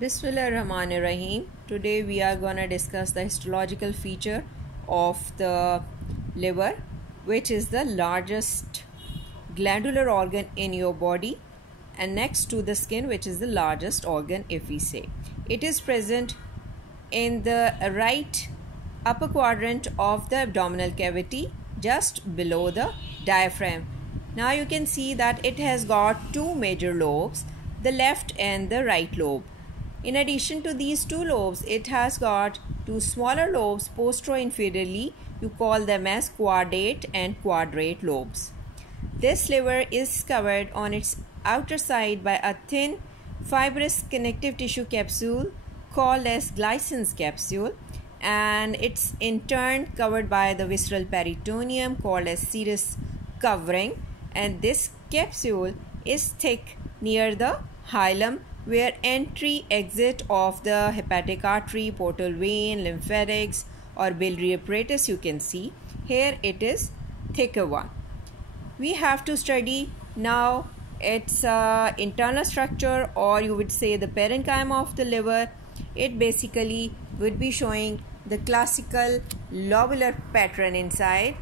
Bismillahirrahmanirrahim. Today we are going to discuss the histological feature of the liver, which is the largest glandular organ in your body, and next to the skin, which is the largest organ if we say. It is present in the right upper quadrant of the abdominal cavity, just below the diaphragm. Now you can see that it has got two major lobes, the left and the right lobe. In addition to these two lobes, it has got two smaller lobes postero-inferiorly. You call them as caudate and quadrate lobes. This liver is covered on its outer side by a thin fibrous connective tissue capsule called as Gleason's capsule, and it's in turn covered by the visceral peritoneum called as serous covering, and this capsule is thick near the hilum, where entry exit of the hepatic artery, portal vein, lymphatics or biliary apparatus you can see. Here it is thicker one. We have to study now its internal structure, or you would say the parenchyma of the liver. It basically would be showing the classical lobular pattern inside.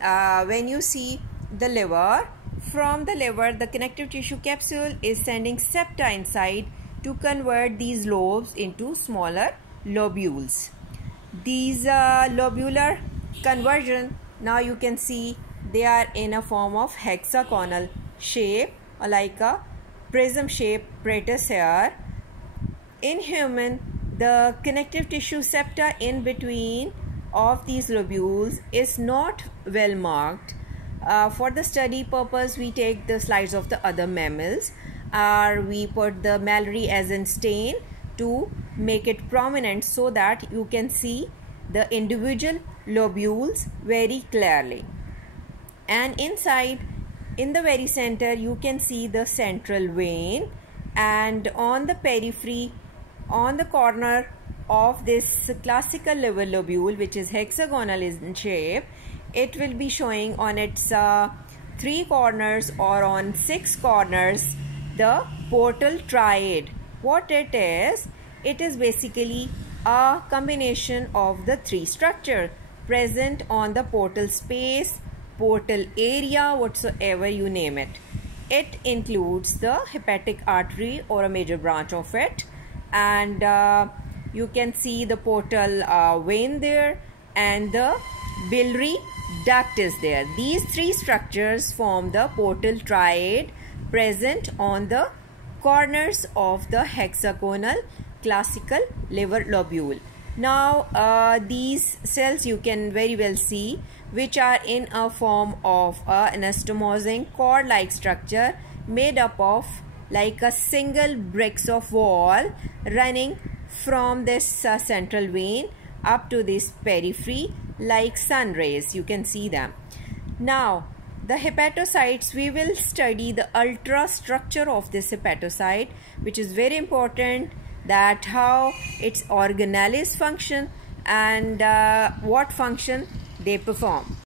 When you see the liver, from the liver, the connective tissue capsule is sending septa inside to convert these lobes into smaller lobules. These lobular conversion, now you can see they are in a form of hexagonal shape, or like a prism shape apparatus here. In human, the connective tissue septa in between of these lobules is not well marked. For the study purpose, we take the slides of the other mammals, or we put the Mallory as in stain to make it prominent so that you can see the individual lobules very clearly. And inside, in the very center, you can see the central vein, and on the periphery, on the corner of this classical liver lobule, which is hexagonal in shape, it will be showing on its 3 corners or on 6 corners the portal triad. What it is basically a combination of the 3 structures present on the portal space, portal area, whatsoever you name it. It includes the hepatic artery or a major branch of it, and you can see the portal vein there, and the biliary duct is there. These 3 structures form the portal triad present on the corners of the hexagonal classical liver lobule. Now these cells you can very well see, which are in a form of an anastomosing cord-like structure made up of like a single bricks of wall running from this central vein up to this periphery like sun rays. You can see them. Now the hepatocytes, we will study the ultrastructure of this hepatocyte, which is very important, that how its organelles function and what function they perform.